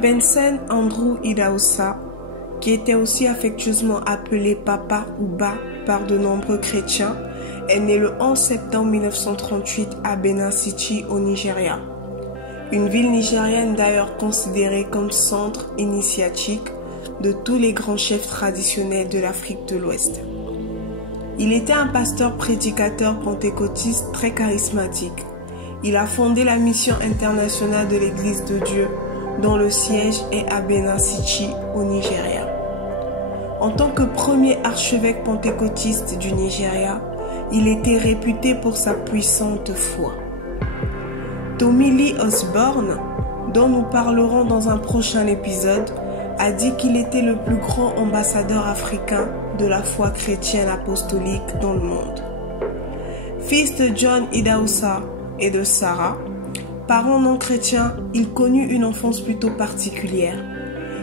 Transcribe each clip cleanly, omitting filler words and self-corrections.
Benson Andrew Idahosa, qui était aussi affectueusement appelé Papa ou Ba par de nombreux chrétiens, est né le 11 septembre 1938 à Benin City au Nigeria. Une ville nigérienne d'ailleurs considérée comme centre initiatique de tous les grands chefs traditionnels de l'Afrique de l'Ouest. Il était un pasteur prédicateur pentecôtiste très charismatique. Il a fondé la mission internationale de l'Église de Dieu, dont le siège est à Benin City au Nigeria. En tant que premier archevêque pentecôtiste du Nigeria, il était réputé pour sa puissante foi. Tommy Lee Osborne, dont nous parlerons dans un prochain épisode, a dit qu'il était le plus grand ambassadeur africain de la foi chrétienne apostolique dans le monde. Fils de John Idahosa et de Sarah, parent non chrétien, il connut une enfance plutôt particulière.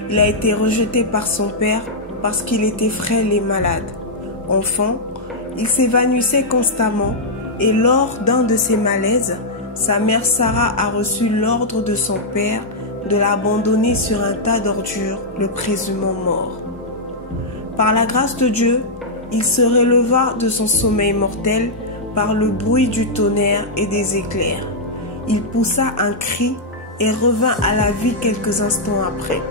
Il a été rejeté par son père parce qu'il était frêle et malade. Enfant, il s'évanouissait constamment et lors d'un de ses malaises, sa mère Sarah a reçu l'ordre de son père de l'abandonner sur un tas d'ordures, le présumant mort. Par la grâce de Dieu, il se releva de son sommeil mortel par le bruit du tonnerre et des éclairs. Il poussa un cri et revint à la vie quelques instants après.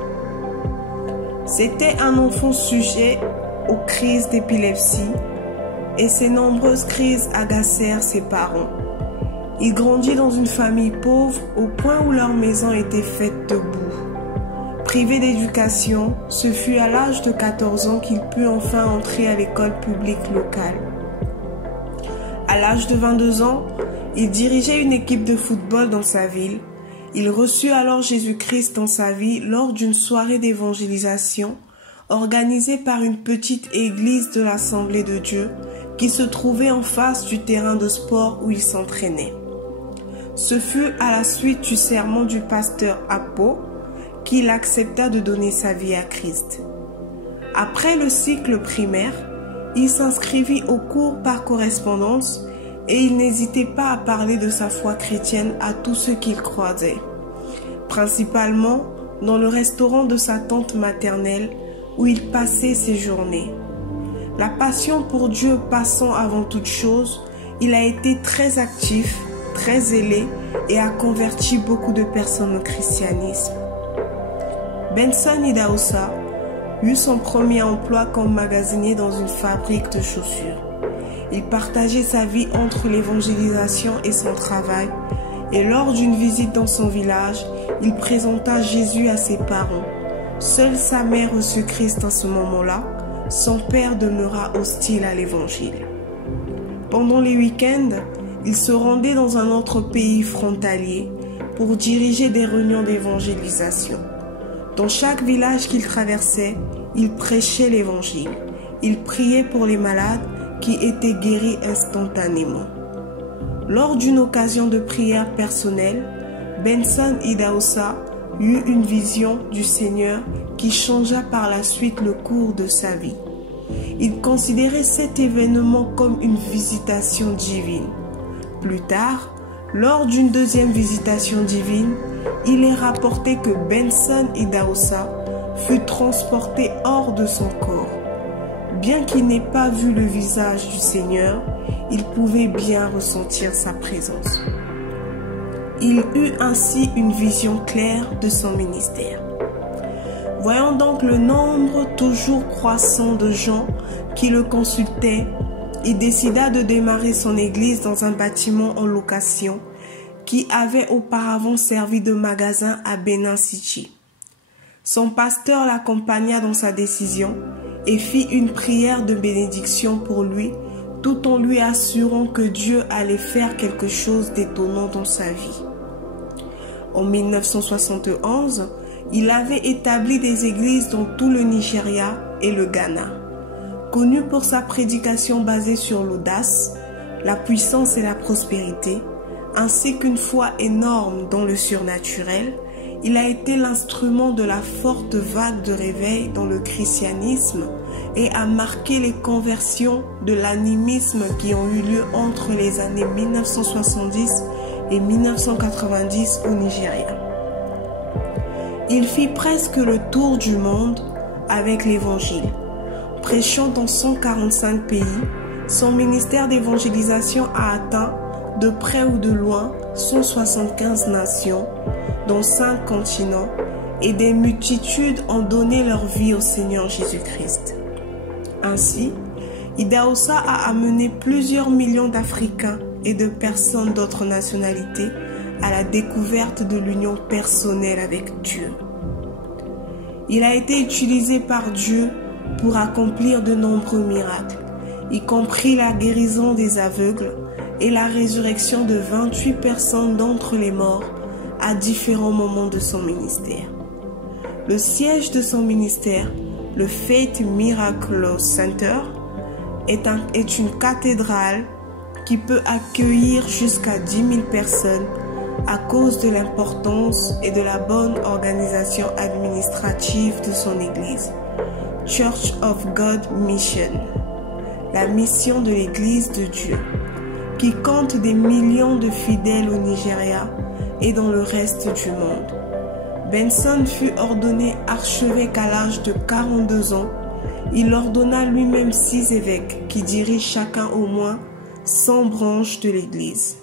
C'était un enfant sujet aux crises d'épilepsie et ces nombreuses crises agacèrent ses parents. Il grandit dans une famille pauvre au point où leur maison était faite de boue. Privé d'éducation, ce fut à l'âge de 14 ans qu'il put enfin entrer à l'école publique locale. À l'âge de 22 ans, il dirigeait une équipe de football dans sa ville. Il reçut alors Jésus-Christ dans sa vie lors d'une soirée d'évangélisation organisée par une petite église de l'Assemblée de Dieu qui se trouvait en face du terrain de sport où il s'entraînait. Ce fut à la suite du sermon du pasteur Apo qu'il accepta de donner sa vie à Christ. Après le cycle primaire, il s'inscrivit au cours par correspondance et il n'hésitait pas à parler de sa foi chrétienne à tous ceux qu'il croisait, principalement dans le restaurant de sa tante maternelle où il passait ses journées. La passion pour Dieu passant avant toute chose, il a été très actif, très zélé et a converti beaucoup de personnes au christianisme. Benson Idahosa eut son premier emploi comme magasinier dans une fabrique de chaussures. Il partageait sa vie entre l'évangélisation et son travail, et lors d'une visite dans son village, il présenta Jésus à ses parents. Seule sa mère reçut Christ à ce moment-là, son père demeura hostile à l'évangile. Pendant les week-ends, il se rendait dans un autre pays frontalier pour diriger des réunions d'évangélisation. Dans chaque village qu'il traversait, il prêchait l'évangile. Il priait pour les malades qui étaient guéris instantanément. Lors d'une occasion de prière personnelle, Benson Idahosa eut une vision du Seigneur qui changea par la suite le cours de sa vie. Il considérait cet événement comme une visitation divine. Plus tard, lors d'une deuxième visitation divine, il est rapporté que Benson Idahosa fut transporté hors de son corps. Bien qu'il n'ait pas vu le visage du Seigneur, il pouvait bien ressentir sa présence. Il eut ainsi une vision claire de son ministère. Voyant donc le nombre toujours croissant de gens qui le consultaient, il décida de démarrer son église dans un bâtiment en location qui avait auparavant servi de magasin à Benin City. Son pasteur l'accompagna dans sa décision et fit une prière de bénédiction pour lui, tout en lui assurant que Dieu allait faire quelque chose d'étonnant dans sa vie. En 1971, il avait établi des églises dans tout le Nigeria et le Ghana. Connu pour sa prédication basée sur l'audace, la puissance et la prospérité, ainsi qu'une foi énorme dans le surnaturel, Il a été l'instrument de la forte vague de réveil dans le christianisme et a marqué les conversions de l'animisme qui ont eu lieu entre les années 1970 et 1990 au Nigeria. Il fit presque le tour du monde avec l'Évangile. Prêchant dans 145 pays, son ministère d'évangélisation a atteint de près ou de loin 175 nations, dont 5 continents, et des multitudes ont donné leur vie au Seigneur Jésus-Christ. Ainsi, Idahosa a amené plusieurs millions d'Africains et de personnes d'autres nationalités à la découverte de l'union personnelle avec Dieu. Il a été utilisé par Dieu pour accomplir de nombreux miracles, y compris la guérison des aveugles et la résurrection de 28 personnes d'entre les morts à différents moments de son ministère. Le siège de son ministère, le Faith Miracle Center, est une cathédrale qui peut accueillir jusqu'à 10 000 personnes à cause de l'importance et de la bonne organisation administrative de son église, Church of God Mission, la mission de l'église de Dieu, qui compte des millions de fidèles au Nigeria et dans le reste du monde. Benson fut ordonné archevêque à l'âge de 42 ans. Il ordonna lui-même 6 évêques qui dirigent chacun au moins 100 branches de l'Église.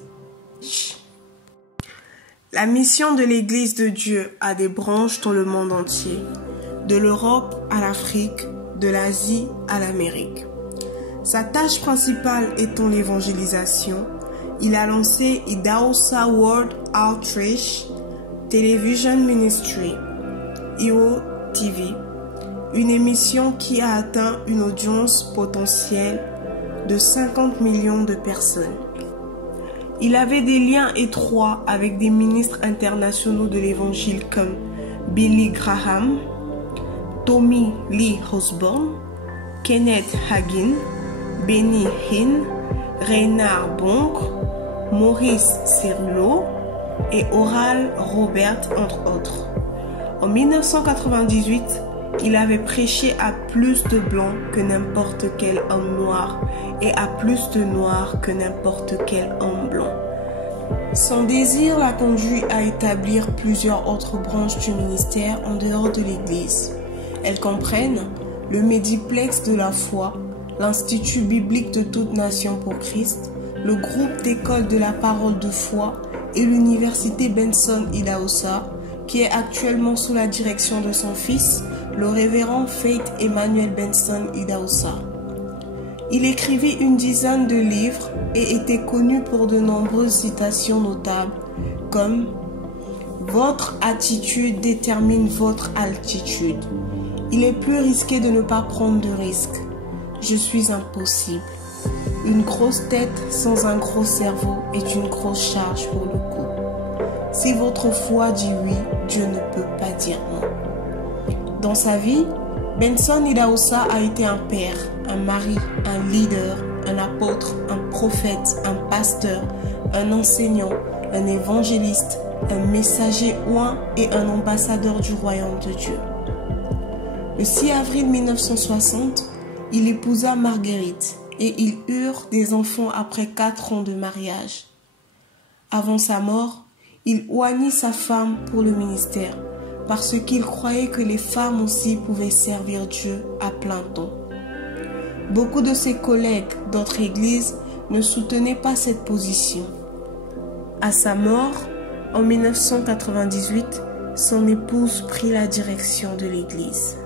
La mission de l'Église de Dieu a des branches dans le monde entier, de l'Europe à l'Afrique, de l'Asie à l'Amérique. Sa tâche principale étant l'évangélisation, il a lancé Idahosa World Outreach Television Ministry, IOTV, une émission qui a atteint une audience potentielle de 50 millions de personnes. Il avait des liens étroits avec des ministres internationaux de l'Évangile comme Billy Graham, Tommy Lee Osborne, Kenneth Hagin, Benny Hinn, Reinhard Bonk, Maurice Cerullo et Oral Robert, entre autres. En 1998, il avait prêché à plus de blancs que n'importe quel homme noir et à plus de noirs que n'importe quel homme blanc. Son désir l'a conduit à établir plusieurs autres branches du ministère en dehors de l'Église. Elles comprennent le Médiplex de la foi, l'Institut biblique de toute nation pour Christ, le groupe d'école de la parole de foi et l'université Benson Idahosa, qui est actuellement sous la direction de son fils, le révérend Faith Emmanuel Benson Idahosa. Il écrivit une dizaine de livres et était connu pour de nombreuses citations notables, comme « Votre attitude détermine votre altitude. Il est plus risqué de ne pas prendre de risques. Je suis impossible. Une grosse tête sans un gros cerveau est une grosse charge pour le coup. Si votre foi dit oui, Dieu ne peut pas dire non. » Dans sa vie, Benson Idahosa a été un père, un mari, un leader, un apôtre, un prophète, un pasteur, un enseignant, un évangéliste, un messager oint et un ambassadeur du royaume de Dieu. Le 6 avril 1960, il épousa Marguerite et ils eurent des enfants après 4 ans de mariage. Avant sa mort, il oignit sa femme pour le ministère parce qu'il croyait que les femmes aussi pouvaient servir Dieu à plein temps. Beaucoup de ses collègues d'autres églises ne soutenaient pas cette position. À sa mort, en 1998, son épouse prit la direction de l'église.